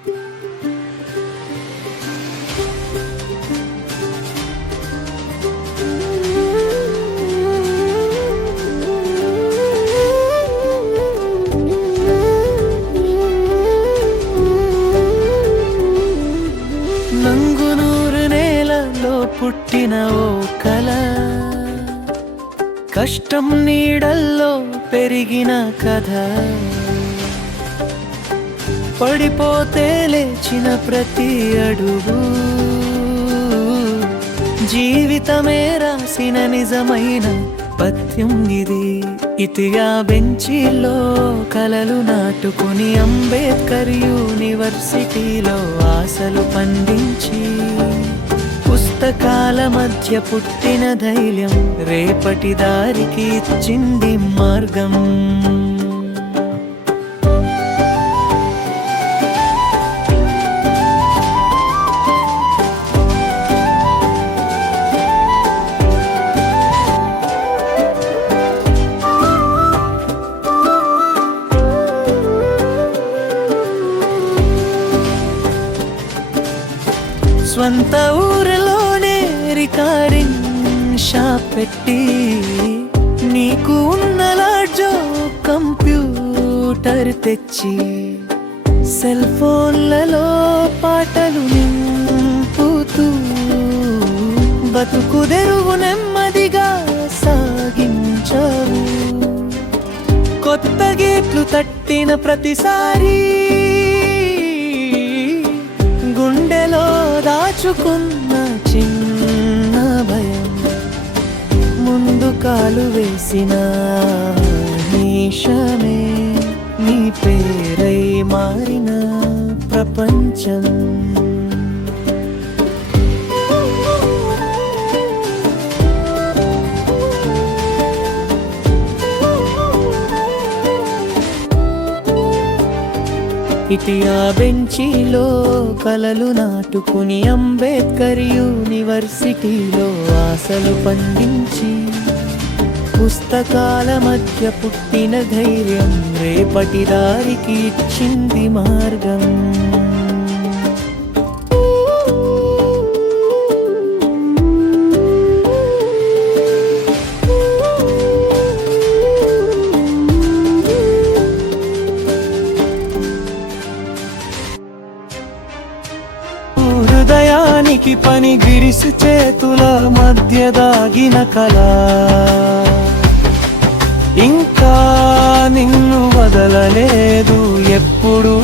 నంగునూరు నేలలో పుట్టిన ఓ కల, కష్టం నీడల్లో పెరిగిన కథ, పడిపోతే లేచిన ప్రతి అడుగు జీవితమే రాసిన నిజమైన పద్యం ఇది. ఇతిగా బెంచీలో కలలు నాటుకుని అంబేద్కర్ యూనివర్సిటీలో ఆశలు పండించి, పుస్తకాల మధ్య పుట్టిన ధైర్యం రేపటి దారికి ఇచ్చింది మార్గం. స్వంత ఊరిలోనే రికార్డింగ్ షాప్ పెట్టి, నీకు ఉన్న లాడ్జో కంప్యూటర్ తెచ్చి, సెల్ ఫోన్లలో పాటలు నింపుతూ బతుకు తెరువు నెమ్మదిగా సాగించావు. కొత్త గేట్లు తట్టిన ప్రతిసారి గుండెలో దాచుకున్న చిన్న భయం ముందు కాలు వేసిన నిమిషమే నీ పేరై మారిన ప్రపంచం. ఇటియా బెంచీలో కలలు నాటుకుని అంబేద్కర్ యూనివర్సిటీలో ఆశలు పండించి, పుస్తకాల మధ్య పుట్టిన ధైర్యం రేపటి దారికి ఇచ్చింది మార్గం. హృదయానికి పని గిరిసి చేతుల మధ్య దాగిన కళ, ఇంకా నిన్ను వదలలేదు ఎప్పుడు.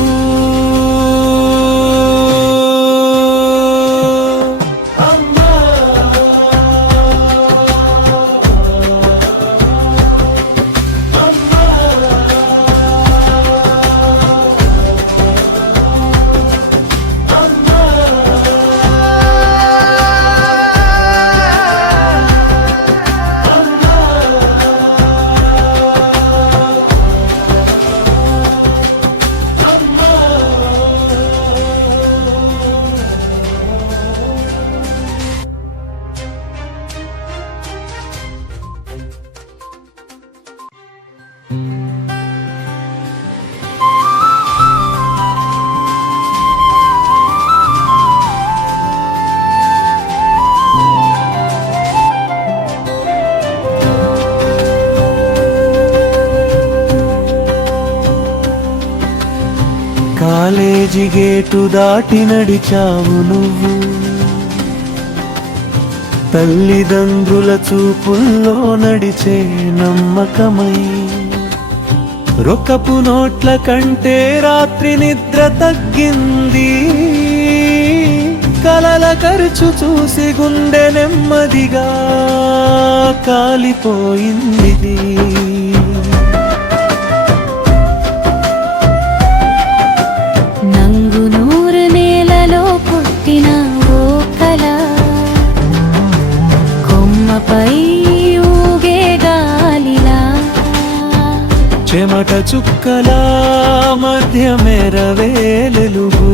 కాలేజీ గేటు దాటి నడిచావు నువ్వు, తల్లిదండ్రుల చూపుల్లో నడిచే నమ్మకమై. రొక్కపు నోట్ల కంటే రాత్రి నిద్ర తగ్గింది, కలల ఖర్చు చూసి గుండె నెమ్మదిగా కాలిపోయింది. నంగునూరు నేలలో పుట్టిన ఓ కల, కొమ్మపై ఊగే గాలిలా, చెమట చుక్కల మధ్య మెరవేలుగు.